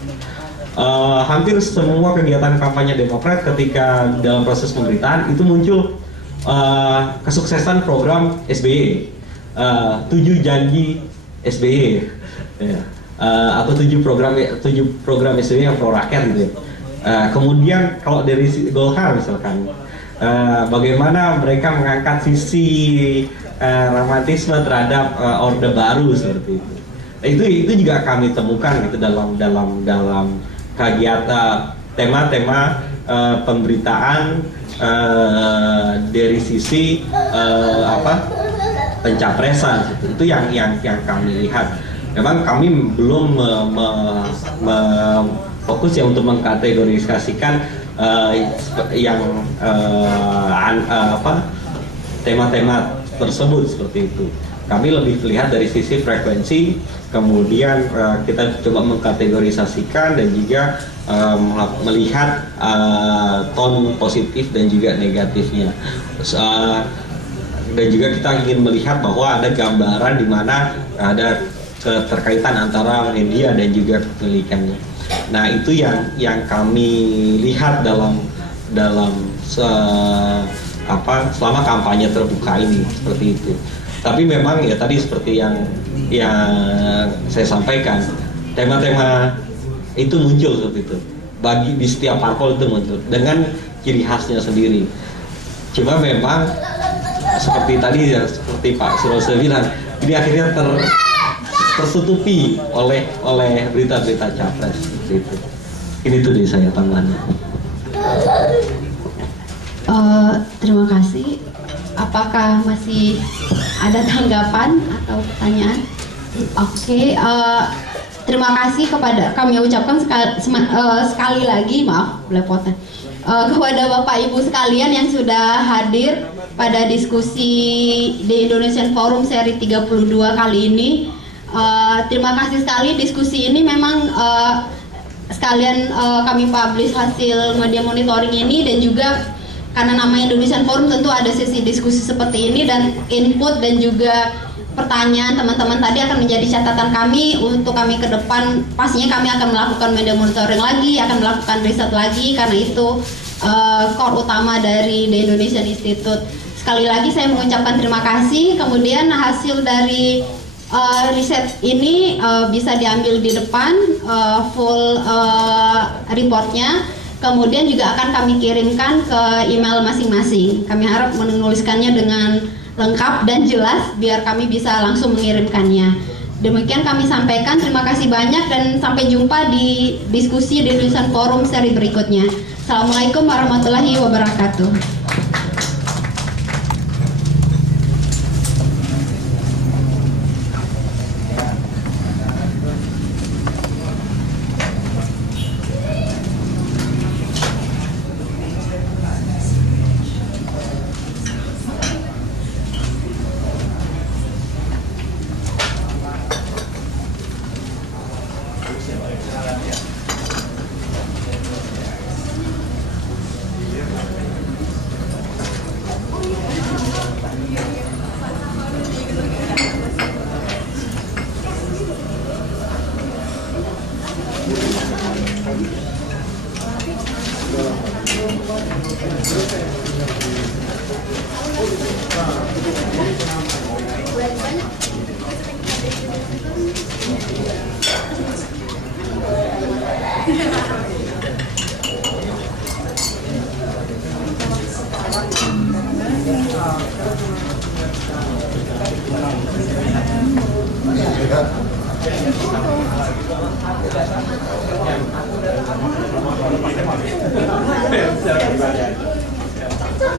Hampir semua kegiatan kampanye Demokrat ketika dalam proses pemberitaan itu muncul kesuksesan program SBY, 7 janji SBY, ya. Atau 7 program SBY yang pro rakyat gitu ya. Kemudian kalau dari Golkar misalkan, bagaimana mereka mengangkat sisi romantisme terhadap Orde Baru seperti itu. Itu juga kami temukan gitu dalam kegiatan tema-tema pemberitaan dari sisi pencapresan itu yang kami lihat. Memang kami belum fokus ya untuk mengkategorisasikan tema-tema tersebut seperti itu. Kami lebih melihat dari sisi frekuensi, kemudian kita coba mengkategorisasikan dan juga melihat tone positif dan juga negatifnya. Dan juga kita ingin melihat bahwa ada gambaran di mana ada keterkaitan antara media dan juga kepemilikannya. Nah itu yang kami lihat selama kampanye terbuka ini seperti itu. Tapi memang ya tadi seperti yang saya sampaikan, tema-tema itu muncul seperti itu. Di setiap parpol itu muncul dengan ciri khasnya sendiri. Cuma memang seperti tadi ya, seperti Pak Suroso bilang, ini akhirnya tertutupi oleh berita-berita capres gitu. Ini tuh dari saya tambahannya. Terima kasih. Apakah masih ada tanggapan atau pertanyaan? Oke, terima kasih kami ucapkan sekali lagi, maaf belepotan, kepada Bapak Ibu sekalian yang sudah hadir pada diskusi di Indonesian Forum seri 32 kali ini. Terima kasih sekali, diskusi ini memang sekalian kami publish hasil media monitoring ini, dan juga karena namanya Indonesian Forum tentu ada sesi diskusi seperti ini, dan input dan juga pertanyaan teman-teman tadi akan menjadi catatan kami untuk kami ke depan. Pastinya kami akan melakukan media monitoring lagi, akan melakukan riset lagi, karena itu core utama dari The Indonesian Institute. sekali lagi saya mengucapkan terima kasih. Kemudian hasil dari riset ini bisa diambil di depan full reportnya. Kemudian juga akan kami kirimkan ke email masing-masing. Kami harap menuliskannya dengan lengkap dan jelas biar kami bisa langsung mengirimkannya. Demikian kami sampaikan. Terima kasih banyak dan sampai jumpa di diskusi di Tulisan Forum seri berikutnya. Assalamualaikum warahmatullahi wabarakatuh. Siap,